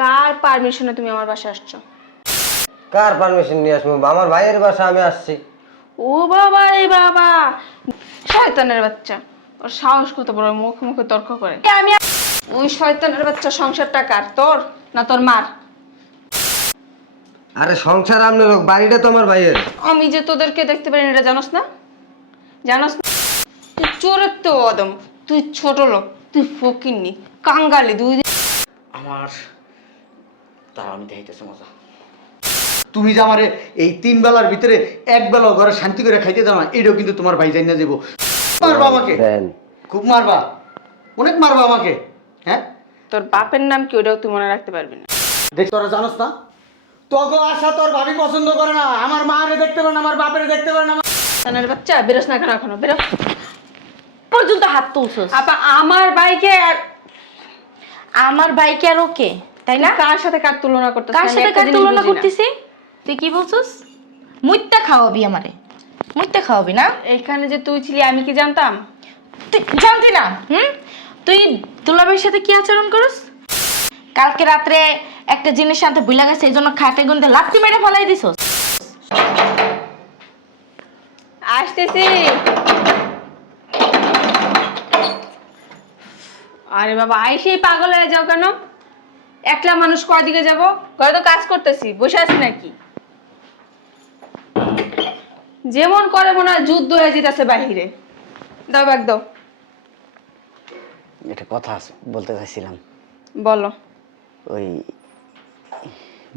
কার পারমিশনে তুমি আমার বাসায় আসছো? কার পারমিশন নিয়ে আসবো? আমার ভাইয়ের বাসা, আমি আসছি। ও বাবা রে বাবা, শয়তানের বাচ্চা! ওর সাহস কত বড়, মুখে মুখে তর্ক করে। ওই শয়তানের বাচ্চা সংসারটা কার, তোর না তোর মার? আরে সংসার আপনার হোক, বাড়িটা তো আমার ভাইয়ের। আমি যে তোদেরকে দেখতে পারি না, এটা জানোস না? জানোস না? তুই চোরের তো অদম, তুই ছোট লোক, তুই ফকিন্নি, কাঙ্গালি দুই। আমার তারা আমি দেখাইতেছে মজা। তুমি যে আমারে এই 3 বেলার ভিতরে এক বেলা ঘরে শান্তি করে খাইতে দাও না, এটাও কিন্তু তোমার ভাই জানি না যাবো। মারবা আমাকে, খুব মারবা, অনেক মারবা আমাকে। হ্যাঁ, তোর বাপের নাম কি ওটাও তুই মনে রাখতে পারবি না। দেখ তোরা জানোস না, তোকে আশা তোর ভাবি পছন্দ করে না, আমার মারে দেখতে পারে না, আমার বাপের দেখতে পারে না। শয়তানের বাচ্চা, বেরোস না কেন এখনো? বেরো। পর্যন্ত হাত তুলছস। আপা আমার ভাইকে আর আমার ভাইকে আর ওকে, তাই না? কার সাথে কার তুলনা করতেছিস? কার সাথে কার তুলনা করতেছি? তুই কি বলছস? মুইত্তা খাওয়াবি আমারে, মুইত্তা খাওয়াবি না? এখানে যে তুই ছিলি আমি কি জানতাম? তুই জানতি না? তুই দুলাভাইয়ের সাথে কি আচরণ করস? কালকে রাত্রে একটা জিনিস আনতে ভুলে গেছে, এই জন্য খাটে গুনতে লাত্তি মেরে ফেলাই দিছস। আসতেছি। আরে বাবা, আইসেই পাগল হয়ে যাও কেন? একলা মানুষ কয়দিকে যাব? ঘরে তো কাজ করতেছি, বসে আছি নাকি? যেমন করে মনে হয় যুদ্ধ হয়ে যেতেছে বাহিরে। দাও ব্যাগ দাও। একটা কথা বলতে চাইছিলাম। বলো। ওই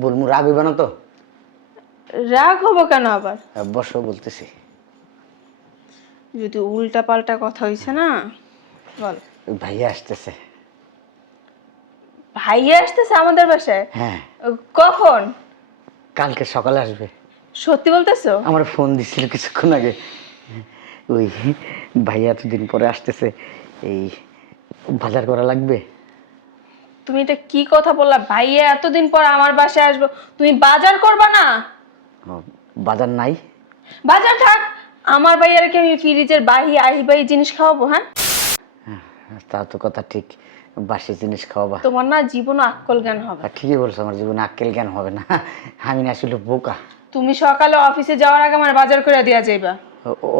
বলমু রাগ হইবে না তো? রাগ হবো কেন আবার? বসো বলতেছি। যদি উল্টা পাল্টা কথা হইছে না, বল। ওই ভাইয়া আসতেছে। ভাইয়া আসতেছে আমাদের বাসায়? হ্যাঁ। কখন? কালকে সকালে আসবে। সত্যি বলতেছো? আমার ফোন দিছিল কিছুক্ষণ আগে। ওই ভাইয়া এতদিন পরে আসতেছে, এই বাজার করা লাগবে। তুমি এটা কি কথা বললা? ভাইয়া এতদিন পর আমার বাসায় আসবো, তুমি বাজার করবা না? বাজার নাই? বাজার থাক, আমার ভাইয়ারকে আমি ফ্রিজের বাহি জিনিস খাওয়াবো? হ্যাঁ, তা তো কথা ঠিক, বাসি জিনিস খাওয়াবা। তোমার না জীবনে আক্কেল জ্ঞান হবে। ঠিকই বলছো, আমার জীবনে আক্কেল জ্ঞান হবে না। আমি না আসলে বোকা। তুমি সকালে অফিসে যাওয়ার আগে আমার বাজার করে দিয়া যাইবা।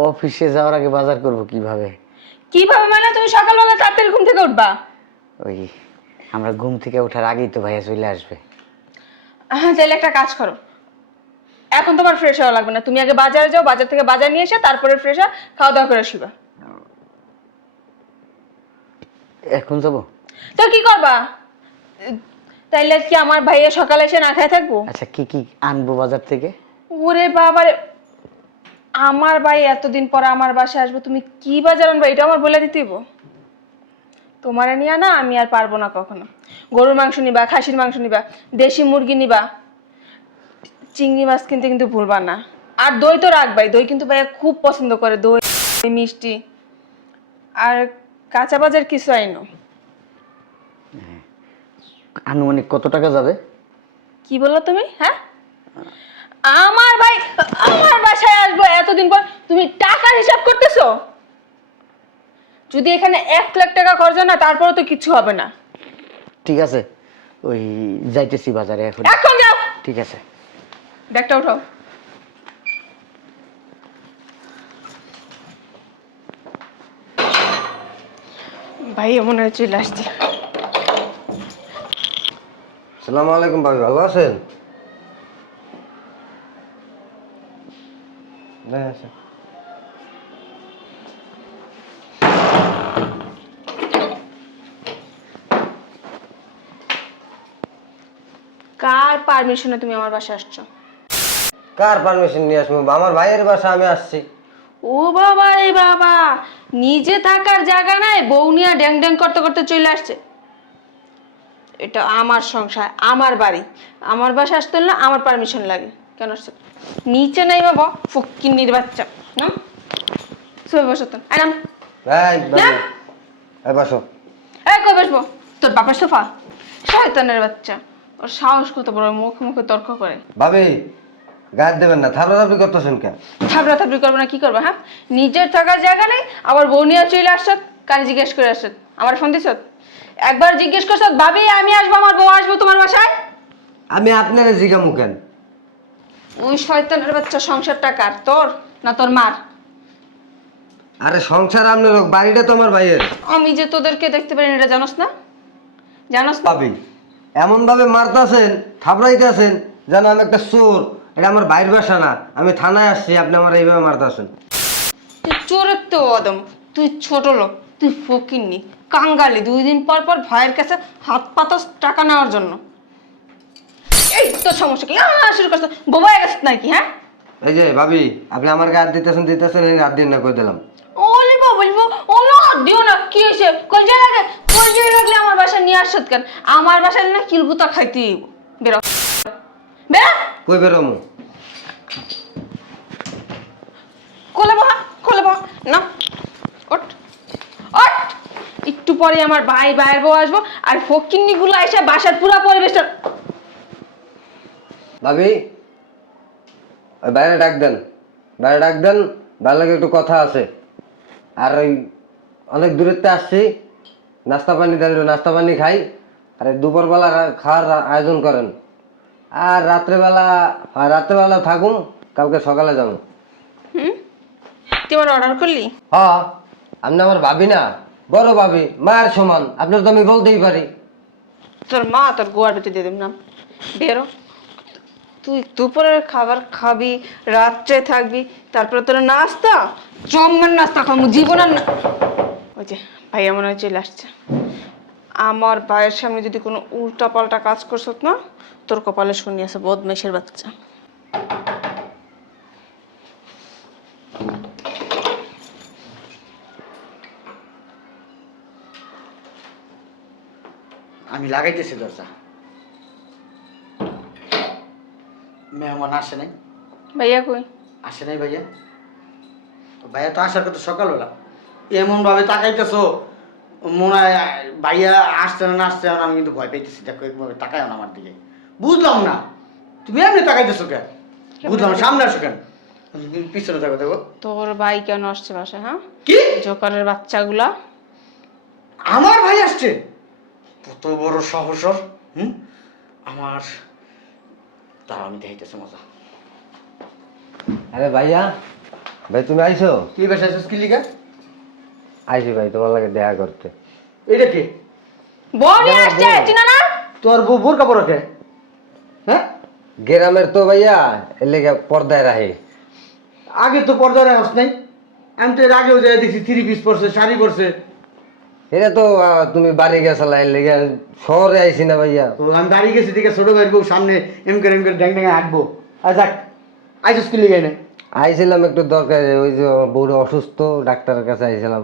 অফিসে যাওয়ার আগে বাজার করব কিভাবে? কিভাবে মানে? তুমি সকালবেলা তাড়াতাড়ি ঘুম থেকে উঠবা। ওই আমরা ঘুম থেকে ওঠার আগেই তো ভাইয়া চলে আসবে। হ্যাঁ, তাহলে একটা কাজ করো, এখন তোমার ফ্রেশ হওয়া লাগবে না, তুমি আগে বাজারে যাও, বাজার থেকে বাজার নিয়ে এসে তারপরে ফ্রেশ হয়ে খাওয়া দাওয়া করে আসবা। এখন যাবো? তো কি করবা? তাইলে কি আমার ভাইয়া সকালে এসে না খায় থাকবো? আচ্ছা, কি কি আনবো বাজার থেকে? ওরে বাবারে, আমার ভাই এতদিন পর আমার বাসায় আসবে, তুমি কি বাজার আনবা এটা আমার বলে দিতে হইব? তোমারে নিয়ে না আমি আর পারবো না কখনো। গরুর মাংস নিবা, খাসির মাংস নিবা, দেশি মুরগি নিবা, চিংড়ি মাছ কিনতে কিন্তু ভুলবা না। আর দই তো রাখবাই, দই কিন্তু ভাইয়া খুব পছন্দ করে, দই মিষ্টি। আর কাঁচা বাজার কিছু আইনো। আনুমানিক কত টাকা যাবে? কি বললো তুমি? হ্যাঁ, আমার ভাই আমার বাসায় আসবো এতদিন পর, তুমি টাকার হিসাব করতেছো? যদি এখানে 1 লাখ টাকা খরচ হয় না, তারপরে তো কিছু হবে না। ঠিক আছে, ওই যাইতেছি বাজারে এখন। এখন যাও। ঠিক আছে। ব্যাগটা উঠাও। ভাই মনে হয় চলে আসছে। আসসালামু আলাইকুম ভাবি, ভালো আছেন? কার পারমিশনে তুমি আমার বাসায় আসছো? কার পারমিশন নিয়ে আসবো? আমার ভাইয়ের বাসা, আমি আসছি। ও বাবা রে বাবা, নিজে থাকার জায়গা নাই, বউ নিয়ে ড্যাং ড্যাং করতে করতে চলে আসছে। এটা আমার সংসার, আমার বাড়ি, আমার বাসা আসতে হলে না আমার পারমিশন লাগে। কেন আসছে? নিচে নাই বাবা, ফকিন্নির বাচ্চা। না শুয়ে বসো তো। আরাম এই ভাবি, এই বসো। এই কই বসবো? তোর বাবার সোফা? শয়তানের বাচ্চা, ওর সাহস কত বড়, মুখে মুখে তর্ক করে। ভাবি গায়ে দেবেন না, থাপড়াথাপড়ি করতেছেন কেন? থাবড়া থাবড়ি করবো না, কি করবো? হ্যাঁ, নিজের থাকার জায়গা নেই, আবার বউ নিয়ে চলে আসছ, কারে জিজ্ঞেস করে আসছ? আমার ফোন দিছ? একবার জিজ্ঞেস করছো ভাবি আমি আসবো আমার বউ আসবো তোমার বাসায়? আমি আপনার জিজ্ঞামু কেন? ওই শয়তানের বাচ্চা সংসারটা কার, তোর না তোর মার? আরে সংসার আপনার হোক, বাড়িটা তো আমার ভাইয়ের। আমি যে তোদেরকে দেখতে পারি না এটা জানোস না? জানোস না? ভাবি এমন ভাবে মারতেছেন, থাপড়াইতেছেন যেন আমি একটা চোর। এটা আমার ভাইয়ের বাসা না, আমি থানায় আসছি, আপনি আমার এইভাবে মারতেছেন। তুই চোরের তো অদম, তুই ছোট লোক, তুই ফকিন্নি কাঙ্গালি, 2 দিন পর পর ভাইয়ের কাছে হাত পাতস টাকা নেওয়ার জন্য। এই তোর সমস্যা কি? শুরু করছো, বোবা হয়ে গেছিস নাকি? হ্যাঁ এই যে ভাবি, আপনি আমার গায়ে হাত দিতেছেন, এই হাত দিন না করে দিলাম। বলবো ও না দিও না, কি হয়েছে? কলজা লাগে, কলজা লাগলে আমার বাসায় নিয়ে আসত কেন? আমার বাসায় না কিলগুতা খাইতে বেরো বেরো। কই বেরোমু? খোলে বহা না, ওঠ ওঠ। একটু পরে আমার ভাইয়ের বউ আসবো, আর ফকিন্নি গুলো এসে বাসার পুরো পরিবেশটা। ভাবি ওই বাইরে ডাক দেন, বাইরে ডাক দেন, ভালো লাগে একটু কথা আছে। আর ওই অনেক দূরেতে আসছি, নাস্তা পানি দিল, নাস্তা পানি খাই। আর এই দুপুরবেলা খাওয়ার আয়োজন করেন। আর রাত্রেবেলা থাকুন, কালকে সকালে যাবো। তুই আমার অর্ডার করলি? হ্যাঁ, আপনি আমার ভাবি না, বড় ভাবি, মায়ের সমান, আপনার তো আমি বলতেই পারি। তোর মা তোর গোয়ার ভিতরে দিয়ে দেব না, বেরো। তুই দুপুরের খাবার খাবি, রাত্রে থাকবি, তারপরে তোর নাস্তা, জম্মের নাস্তা খাবো জীবন। আর ওই যে ভাইয়া মনে হয় চলে আসছে। আমার ভাইয়ের সামনে যদি কোনো উল্টা পাল্টা কাজ করছ না, তোর কপালে শুনি আছে বদমেশের বাচ্চা। আমি লাগাইতেছি দরজা। মেহমান আসে নাই? ভাইয়া কই? আসে নাই ভাইয়া? ভাইয়া তো আসার কথা সকালবেলা। এমন ভাবে তাকাইতেছো মনে হয় ভাইয়া আসছে না আসছে না। আমি কিন্তু ভয় পাইতেছি, দেখো একভাবে তাকায়ও না আমার দিকে। বুঝলাম না তুমি এমনি তাকাইতেছো কেন? বুঝলাম না, সামনে আসো কেন? তুমি পিছনে থাকো, দেখো। তোর ভাই কেন আসছে বাসায়? হ্যাঁ, কি জোকারের বাচ্চাগুলা। আমার ভাই আসছে? কত বড় সাহসর! আমার তা আমি দেখাইতেছি মজা। আরে ভাইয়া, ভাই তুমি আইছো? কি বেশ আসছিস কি লিখা? আইছি ভাই তোমার লাগে দেখা করতে। এইটা কে? বনি আসছে, চিনা না? তোর বউ বোরকা পরে কে? হ্যাঁ, গ্রামের তো ভাইয়া, এর লেগে পর্দায় রাখে। আগে তো পর্দায় রাখস নাই। আমি তো এর আগেও যাই দেখছি 3 পিস পরছে, শাড়ি পরছে। এটা তো তুমি বাড়ি গেছলা, এর লেগে শহরে আইছি না ভাইয়া। তো আমি বাড়ি গেছি দেখে ছোট ভাইয়ের বউ সামনে এম করে ড্যাং ড্যাঙে হাঁটবো। আর যাক, আইসিস কি লিগাই না? আইছিলাম একটু দরকারে, ওই যে বউটা অসুস্থ, ডাক্তারের কাছে আইছিলাম।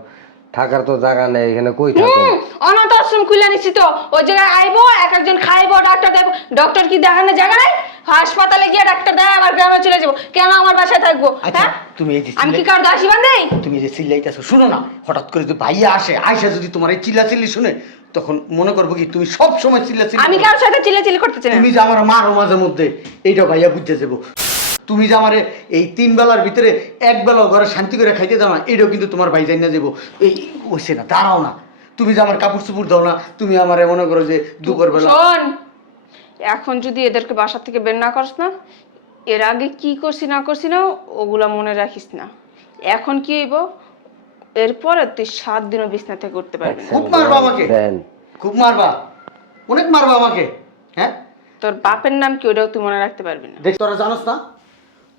থাকার তো জায়গা নেই এখানে, কই থাকো? অনাথ আশ্রম খুলে নিছি তো, ওই জায়গায় আইবো, একজন খাইবো, ডাক্তার দেবো। ডক্টর কি দেখানোর জায়গা নাই? হাসপাতালে গিয়ে ডাক্তার দেয়, আমার গ্রামে চলে যাবো। কেন আমার বাসায় থাকবো? আচ্ছা, হ্যাঁ, তুমি এই যে আমি কি কার দাসী বান্ধি? তুমি এই যে চিল্লাইতেছো, শুনো না, হঠাৎ করে যদি ভাইয়া আসে, আয়সা যদি তোমার এই চিল্লাচিল্লি শুনে, তখন মনে করবো কি তুমি সব সময় চিল্লাচিল্লি আমি করো। কারোর সাথে চিল্লাচিল্লি করতেছি না। তুমি যে আমার মারো মাঝে মধ্যে, এইটা ভাইয়া বুঝতে যাবো। তুমি যে আমার এই 3 বেলার ভিতরে 1 বেলা ঘরে শান্তি করে খাইতে দাও না, এটাও কিন্তু তোমার ভাই জানি না যাবো। এই ওইসে না, দাঁড়াও না। তুমি যে আমার কাপড় চুপড় দাও না, তুমি আমার মনে করো যে দুপুর বেলা। শোন, এখন যদি এদেরকে বাসা থেকে বের না করিস না, এর আগে কি করছি না করছি না ওগুলা মনে রাখিস না। এখন কি হইব, এরপরে তুই 7 দিনও বিছনা থেকে উঠতে পারবি না। খুব মারবা আমাকে, দেন। খুব মারবা, অনেক মারবা আমাকে। হ্যাঁ, তোর বাপের নাম কি ওটাও তুই মনে রাখতে পারবি না। দেখ, তোরা জানোস না,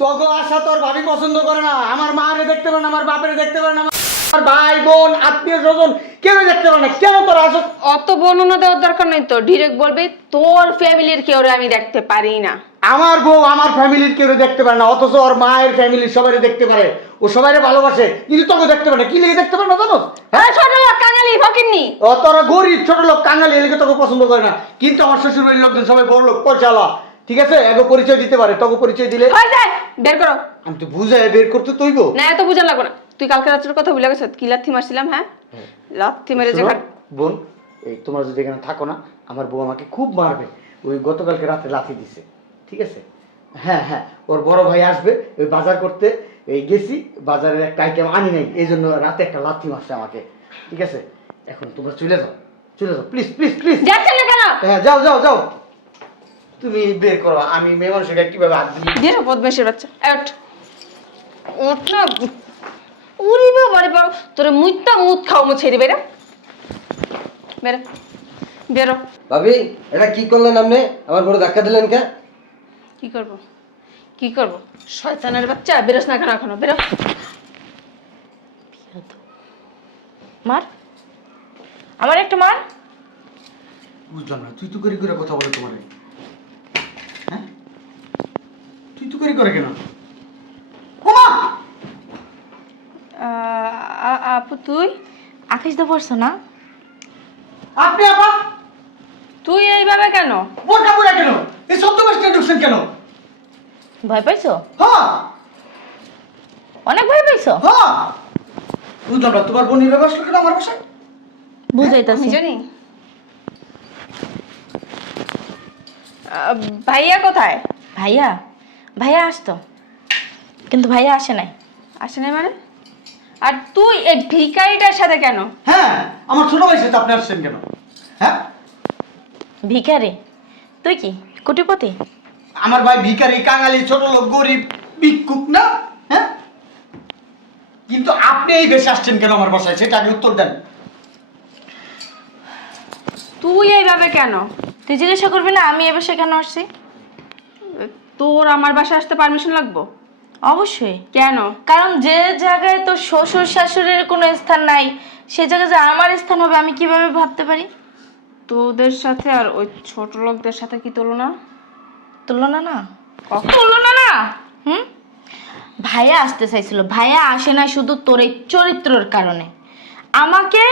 তোকে আশা তোর ভাবি পছন্দ করে না। আমার মারে দেখতে পারে না, আমার বাপের দেখতে পারে না, আমার ভাই বোন আত্মীয় স্বজন কেউ দেখতে পারে না। কেন তোরা আসো? অত বর্ণনা দেওয়ার দরকার নেই তো, ডিরেক্ট বলবি তোর ফ্যামিলির কেউ আমি দেখতে পারি না। আমার বউ আমার ফ্যামিলির কেউ দেখতে পারে না, অথচ ওর মায়ের ফ্যামিলির সবাই দেখতে পারে। ও সবাই ভালোবাসে, কিন্তু তোকে দেখতে পারে না। কি লেগে দেখতে পারে না জানো? হ্যাঁ, ছোট লোক কাঙালি ফকিন্নি। ও তোরা গরিব ছোট লোক কাঙালি, এদিকে তোকে পছন্দ করে না। কিন্তু আমার শ্বশুর বাড়ির লোকজন সবাই বড় লোক, পয়সাওয়ালা। ঠিক আছে, এগো পরিচয় দিতে পারে, তোকে পরিচয় দিলে হয়ে যায়, বের করো। আমি তো বুঝাই বের করতে তৈব না, এত বুঝা লাগবে না। তুই কালকে রাত্রের কথা ভুলে গেছিস, কি লাথি মারছিলাম? হ্যাঁ, লাথি মেরে যে বোন, এই তোমরা যদি এখানে থাকো না, আমার বউ আমাকে খুব মারবে। ওই গতকালকে রাতে লাথি দিছে। ঠিক আছে, হ্যাঁ হ্যাঁ, ওর বড় ভাই আসবে ওই বাজার করতে। এই গেছি বাজারের একটা আইটেম আনি নাই, এই জন্য রাতে একটা লাথি মারছে আমাকে। ঠিক আছে, এখন তোমরা চলে যাও, চলে যাও প্লিজ প্লিজ প্লিজ। যাচ্ছেন না কেন? হ্যাঁ যাও যাও যাও, তুমি বের করো, আমি মেয়ে মানুষের গায়ে কিভাবে হাত দিই? বেরো বদমাইশের বাচ্চা, এই ওঠ। ওঠ না। উরি বাবা রে বাবা, তোরে মুইতা মুত খাও মু ছেড়ে বেরো। বেরো বেরো। ভাবি এটা কি করলেন আপনি? আমার বড় ধাক্কা দিলেন কে? কি করব কি করব? শয়তানের বাচ্চা, বেরোস না কেন এখনো? বেরো। মার, আমার একটা মার। বুঝলাম না, তুই তো করে করে কথা বলে তোমার, হ্যাঁ তুই তো করে করে কেন? ওমা আপু তুই আকাশ দা পড়ছো না? আপনি আপা তুই এইভাবে কেন? বোরকা পরে কেন? এই শব্দ বেশটা ঢুকছেন কেন? ভয় পাইছো? হ্যাঁ অনেক ভয় পাইছো? হ্যাঁ, বুঝলাম না, তোমার বোন নির্বাস কেন আমার বাসায়? বুঝাইতাছি। আমি জানি। ভাইয়া কোথায়? ভাইয়া, ভাইয়া আসতো, কিন্তু ভাইয়া আসে নাই। আসে নাই মানে? আর তুই এই ভিখারিটার সাথে কেন? হ্যাঁ, আমার ছোট ভাই সাথে আপনি আসছেন কেন? হ্যাঁ, ভিখারি? তুই কি কোটিপতি? আমার ভাই ভিখারি, কাঙালি, ছোট লোক, গরিব, ভিক্ষুক না? হ্যাঁ, কিন্তু আপনি এই বেশে আসছেন কেন আমার বাসায়, সেটা আগে উত্তর দেন। তুই এইভাবে কেন? তুই জিজ্ঞাসা করবি না আমি এবার সেখানে আসছি? তোর আমার বাসায় আসতে পারমিশন লাগবো? অবশ্যই। কেন? কারণ যে জায়গায় তোর শ্বশুর শাশুড়ির কোনো স্থান নাই, সে জায়গায় যে আমার স্থান হবে আমি কিভাবে ভাবতে পারি? তোদের সাথে আর ওই ছোট লোকদের সাথে কি তুলনা? তুলনা না, তুলনা না। হুম? ভাইয়া আসতে চাইছিল, ভাইয়া আসে না শুধু তোর এই চরিত্রের কারণে। আমাকে,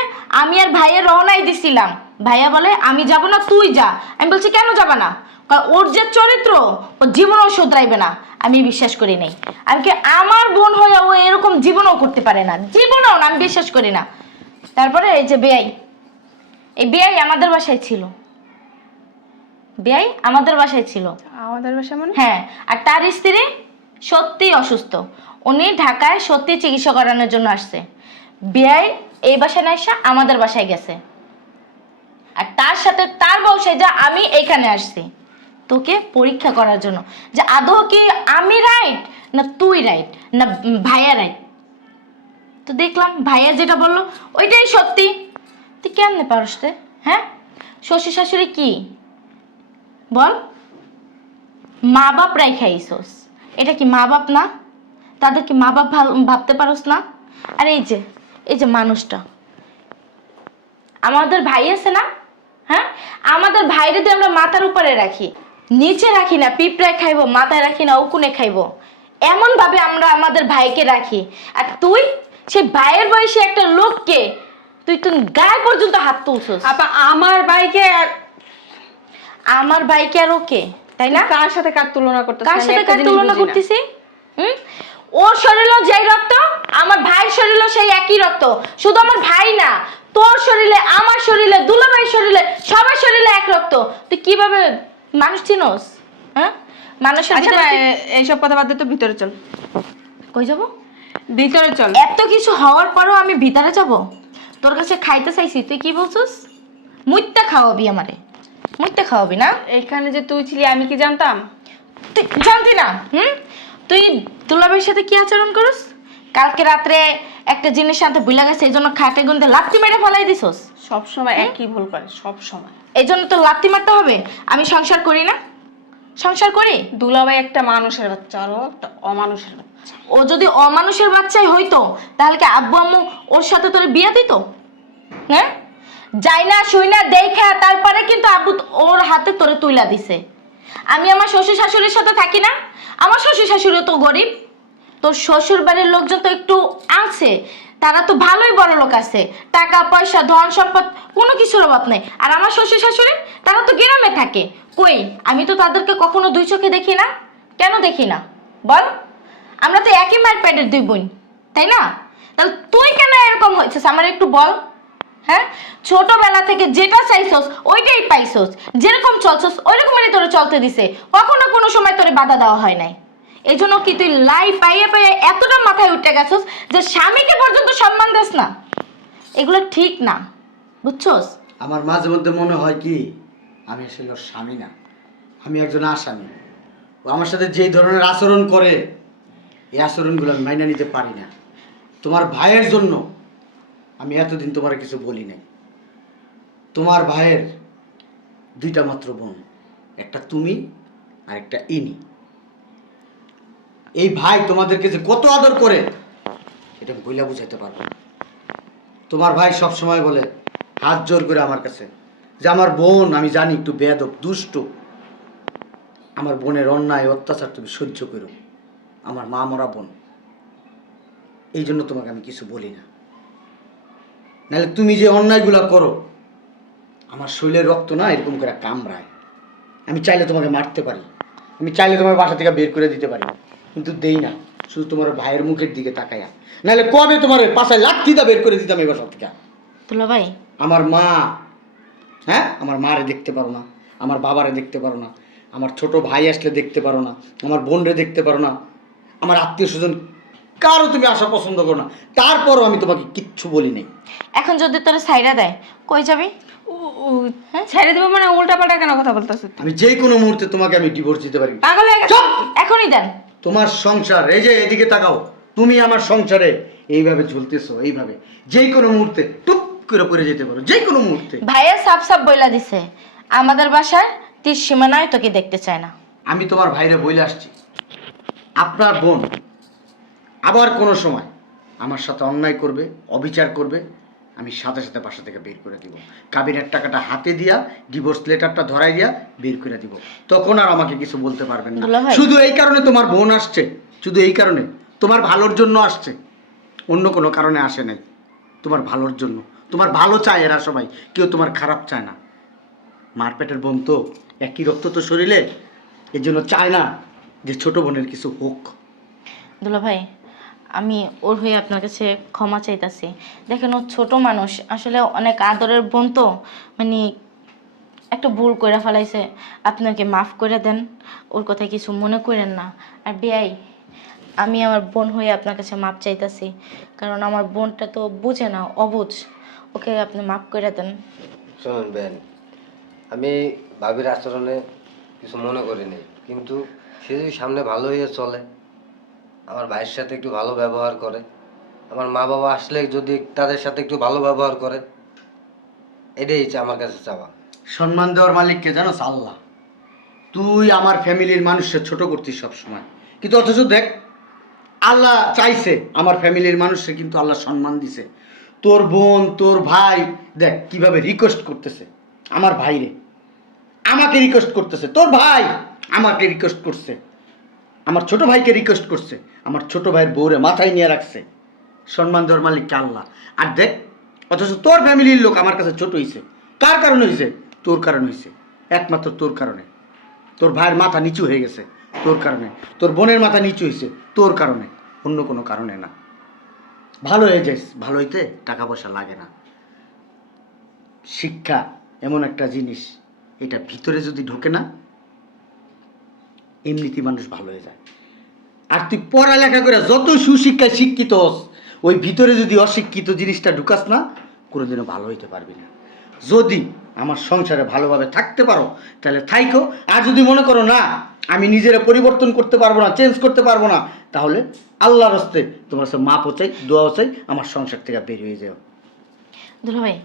আমি আর ভাইয়া রওনাই দিছিলাম, ভাইয়া বলে আমি যাব না, তুই যা। আমি বলছি কেন যাবা না? ওর যে চরিত্র, ও জীবনও শুধরাইবে না, আমি বিশ্বাস করি নাই। আর কি আমার বোন হয়ে ও এরকম জীবনও করতে পারে না, জীবনও না, আমি বিশ্বাস করি না। তারপরে এই যে বেয়াই, এই বেয়াই আমাদের বাসায় ছিল, বেয়াই আমাদের বাসায় ছিল। আমাদের বাসা মানে? হ্যাঁ, আর তার স্ত্রী সত্যি অসুস্থ, উনি ঢাকায় সত্যি চিকিৎসা করানোর জন্য আসছে। বেয়াই এই বাসায় না এসে আমাদের বাসায় গেছে, আর তার সাথে তার বউসে যা আমি এইখানে আসছি তোকে পরীক্ষা করার জন্য, যে আদৌ কি আমি রাইট না তুই রাইট না ভাইয়া রাইট। তো দেখলাম ভাইয়া যেটা বললো ওইটাই সত্যি। তুই কেমনে পারস তে? হ্যাঁ, শ্বশুর শাশুড়ি কি বল, মা বাপ রাই খাইছোস, এটা কি মা বাপ না? তাদের কি মা বাপ ভাবতে পারোস না? আর এই যে মানুষটা আমাদের ভাই আছে না, হ্যাঁ, আমাদের ভাইরে দিয়ে আমরা মাথার উপরে রাখি, নিচে রাখি না, পিঁপড়ায় খাইবো, মাথায় রাখি না, উকুনে খাইবো, এমন ভাবে আমরা আমাদের ভাইকে রাখি। আর তুই সেই ভাইয়ের বয়সী একটা লোককে তুই গায়ে পর্যন্ত হাত তুলছস। আপা আমার ভাইকে আমার ভাইকে আর ওকে, তাই না? কার সাথে কার তুলনা করতেছিস? কার সাথে কার তুলনা করতেছি? ওর শরীরও যেই রক্ত, আমার ভাইয়ের শরীরও সেই একই রক্ত। শুধু আমার ভাই না, তোর শরীরে, আমার শরীরে, দুলাভাইয়ের শরীরে, সবার শরীরে এক রক্ত। তুই কিভাবে মানুষ চিনোস? হ্যাঁ, মানুষের আচ্ছা ভিতরে এইসব কথা বাদ দে তো, ভিতরে চল। কই যাব? ভিতরে চল। এত কিছু হওয়ার পরও আমি ভিতরে যাব? তোর কাছে খাইতে চাইছি, তুই কি বলছিস? মুইত্যা খাওয়াবি আমারে, মুইত্যা খাওয়াবি না? এখানে যে তুই ছিলি আমি কি জানতাম? তুই জানতি না? তুই দুলাভাইয়ের সাথে কি আচরণ করস? কালকে রাত্রে একটা জিনিস আনতে ভুলে গেছে, এই জন্য খাটে গুনতে লাত্তি মেরে ফেলাই দিছস। সব সময় একই ভুল করে, সব সময়। এই জন্য তো লাত্তি মারতে হবে? আমি সংসার করি না? সংসার করি? দুলাভাই একটা মানুষের বাচ্চা, আরো একটা অমানুষের বাচ্চা। ও যদি অমানুষের বাচ্চাই হইতো তাহলে কি আব্বু আম্মু ওর সাথে তোরে বিয়ে দিত? হ্যাঁ, যাই না শুই না দেখা তারপরে কিন্তু আব্বু ওর হাতে তোরে তুইলা দিছে। আমি আমার শ্বশুর শাশুড়ির সাথে থাকি না? আমার শ্বশুর শাশুড়ি তো গরিব, তোর শ্বশুর বাড়ির লোকজন তো একটু আছে, তারা তো ভালোই বড় লোক আছে, টাকা পয়সা ধন সম্পদ কোনো কিছুর অভাব নেই। আর আমার শ্বশুর শাশুড়ি তারা তো গ্রামে থাকে, কই আমি তো তাদেরকে কখনো দুই চোখে দেখি না। কেন দেখি না বল? আমরা তো একই মায়ের পেটের দুই বোন, তাই না? তাহলে তুই কেন এরকম হয়েছিস আমার একটু বল। হ্যাঁ, ছোটবেলা থেকে যেটা চাইছস ওইটাই পাইছস, যেরকম চলছস ওইরকমই তোরে চলতে দিছে, কখনো কোনো সময় তোরে বাধা দেওয়া হয় নাই। এই জন্য কি তুই লাই পাইয়ে পাইয়ে এতটা মাথায় উঠে গেছস যে স্বামীকে পর্যন্ত সম্মান দিস না? এগুলো ঠিক না, বুঝছস? আমার মাঝে মধ্যে মনে হয় কি আমি আসলে ওর স্বামী না, আমি একজন আসামি। ও আমার সাথে যেই ধরনের আচরণ করে এই আচরণগুলো আমি মাইনা নিতে পারি না। তোমার ভাইয়ের জন্য আমি এতদিন তোমার কিছু বলি নাই। তোমার ভাইয়ের দুইটা মাত্র বোন, একটা তুমি আর একটা ইনি। এই ভাই তোমাদেরকে যে কত আদর করে এটা আমি বইলা বুঝাইতে পারবো না। তোমার ভাই সব সময় বলে হাত জোর করে আমার কাছে যে আমার বোন, আমি জানি একটু বেয়াদব দুষ্ট, আমার বোনের অন্যায় অত্যাচার তুমি সহ্য করো, আমার মা মরা বোন, এই জন্য তোমাকে আমি কিছু বলি না। নাহলে তুমি যে অন্যায়গুলা করো আমার শরীরের রক্ত না এরকম করে কামড়ায়। আমি চাইলে তোমাকে মারতে পারি, আমি চাইলে তোমার বাসা থেকে বের করে দিতে পারি, কিন্তু দেই না, শুধু তোমার ভাইয়ের মুখের দিকে তাকাইয়া। নাহলে কবে তোমার পাশায় লাঠিটা বের করে দিতাম এই বাসা থেকে। দুলাভাই আমার মা, হ্যাঁ, আমার মারে দেখতে পারো না, আমার বাবারে দেখতে পারো না, আমার ছোট ভাই আসলে দেখতে পারো না, আমার বোনরে দেখতে পারো না, আমার আত্মীয় স্বজন কারো তুমি আসা পছন্দ করো না, তারপরও আমি তোমাকে কিচ্ছু বলি নাই। এখন যদি তোরা সাইরা দেয় কই যাবি? ছেড়ে দেবো মানে উল্টাপাল্টা কেন কথা বলতেছো? আমি যে কোনো মুহূর্তে তোমাকে আমি ডিভোর্স দিতে পারি। পাগল হয়ে গেছো? চুপ! এখনই দেন। তোমার সংসার, এই যে এদিকে তাকাও, তুমি আমার সংসারে এইভাবে ঝুলতেছো, এইভাবে যে কোনো মুহূর্তে টুপ করে পড়ে যেতে পারো, যে কোনো মুহূর্তে। ভাইয়া সাপ সাপ বইলা দিছে আমাদের বাসার তীর সীমানায় তোকে দেখতে চায় না। আমি তোমার ভাইরে বইলে আসছি, আপনার বোন আবার কোনো সময় আমার সাথে অন্যায় করবে, অবিচার করবে, আমি সাথে সাথে বাসা থেকে বের করে দিব। কাবিনের টাকাটা হাতে দিয়া, ডিভোর্স লেটারটা ধরাই দিয়া বের করে দিব। তখন আর আমাকে কিছু বলতে পারবেন না। দুলাভাই। শুধু এই কারণে তোমার বোন আসছে, শুধু এই কারণে, তোমার ভালোর জন্য আসছে, অন্য কোনো কারণে আসে নাই। তোমার ভালোর জন্য, তোমার ভালো চায় এরা সবাই, কেউ তোমার খারাপ চায় না। মার পেটের বোন তো, একই রক্ত তো শরীরে, এর জন্য চায় না যে ছোট বোনের কিছু হোক। দুলাভাই আমি ওর হয়ে আপনার কাছে ক্ষমা চাইতাছি। দেখেন ও ছোট মানুষ, আসলে অনেক আদরের বোন তো, মানে একটা ভুল করে ফেলাইছে, আপনাকে মাফ করে দেন, ওর কথা কিছু মনে করেন না। আর বেয়াই, আমি আমার বোন হয়ে আপনার কাছে মাপ চাইতাছি, কারণ আমার বোনটা তো বুঝে না, অবুঝ, ওকে আপনি মাফ করে দেন। শুনুন বেন, আমি ভাবির আচরণে কিছু মনে করিনি, কিন্তু সে যদি সামনে ভালো হয়ে চলে, আমার ভাইয়ের সাথে একটু ভালো ব্যবহার করে, আমার মা বাবা আসলে যদি তাদের সাথে একটু ভালো ব্যবহার করে, এটাই আমার কাছে চাওয়া। সম্মান দেওয়ার মালিককে জানো? আল্লাহ। তুই আমার ফ্যামিলির মানুষের ছোট করতিস সবসময়, কিন্তু অথচ দেখ, আল্লাহ চাইছে আমার ফ্যামিলির মানুষকে, কিন্তু আল্লাহ সম্মান দিছে। তোর বোন, তোর ভাই, দেখ কিভাবে রিকোয়েস্ট করতেছে আমার ভাইরে, আমাকে রিকোয়েস্ট করতেছে। তোর ভাই আমাকে রিকোয়েস্ট করছে, আমার ছোট ভাইকে রিকোয়েস্ট করছে, আমার ছোট ভাইয়ের বউরে মাথায় নিয়ে রাখছে। সম্মান দেওয়ার মালিককে আল্লাহ। আর দেখ, অথচ তোর ফ্যামিলির লোক আমার কাছে ছোট হয়েছে। কার কারণে হয়েছে? তোর কারণে হয়েছে, একমাত্র তোর কারণে। তোর ভাইয়ের মাথা নিচু হয়ে গেছে তোর কারণে, তোর বোনের মাথা নিচু হয়েছে তোর কারণে, অন্য কোনো কারণে না। ভালো হয়ে যাইস, ভালো হইতে টাকা পয়সা লাগে না। শিক্ষা এমন একটা জিনিস, এটা ভিতরে যদি ঢোকে না, এমনিতেই মানুষ ভালো হয়ে যায়। আর তুই পড়ালেখা করে যত সুশিক্ষায় শিক্ষিত হস, ওই ভিতরে যদি অশিক্ষিত জিনিসটা ঢুকাস না, কোনোদিনও ভালো হইতে পারবি না। যদি আমার সংসারে ভালোভাবে থাকতে পারো তাহলে থাইকো, আর যদি মনে করো না আমি নিজেরা পরিবর্তন করতে পারবো না, চেঞ্জ করতে পারবো না, তাহলে আল্লাহর হস্তে তোমার সাথে মাপও চাই, দোয়াও চাই, আমার সংসার থেকে বের হয়ে যাও। দুলাভাই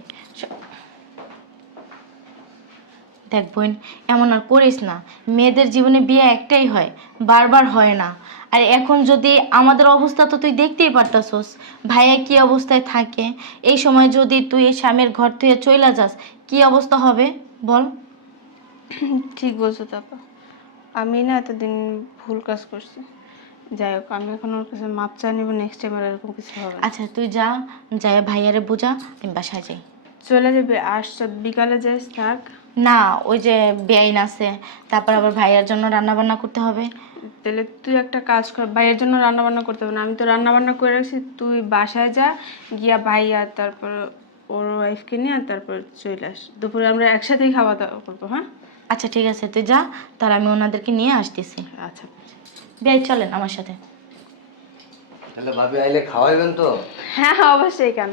দেখ বোন, এমন আর করিস না। মেয়েদের জীবনে বিয়ে একটাই হয়, বারবার হয় না। আর এখন যদি আমাদের অবস্থা তো তুই দেখতেই পারতাছস, ভাইয়া কি অবস্থায় থাকে। এই সময় যদি তুই এই স্বামীর ঘর থেকে চইলা যাস, কি অবস্থা হবে বল? ঠিক বলছো তাপা, আমি না এতদিন ভুল কাজ করছি। যাই হোক, আমি এখন ওর কাছে মাপ চাই নিব, নেক্সট টাইম আর এরকম কিছু হবে না। আচ্ছা তুই যা, যাই ভাইয়ারে বোঝা, আমি বাসায় যাই। চলে যাবে, আসছ বিকালে যাই স্নাক। না, ওই যে বেআইন আছে, তারপর আবার ভাইয়ার জন্য রান্না বান্না করতে হবে। তাহলে তুই একটা কাজ কর, ভাইয়ের জন্য রান্না বান্না করতে হবে না, আমি তো রান্না বান্না করে রাখছি। তুই বাসায় যা, গিয়া ভাইয়া তারপর ওর ওয়াইফকে নিয়ে তারপর চলে আস। দুপুরে আমরা একসাথেই খাওয়া দাওয়া করবো। হ্যাঁ আচ্ছা ঠিক আছে, তুই যা, তাহলে আমি ওনাদেরকে নিয়ে আসতেছি। আচ্ছা, বেআই চলেন আমার সাথে। তাহলে ভাবি আইলে খাওয়াইবেন তো? হ্যাঁ অবশ্যই, কেন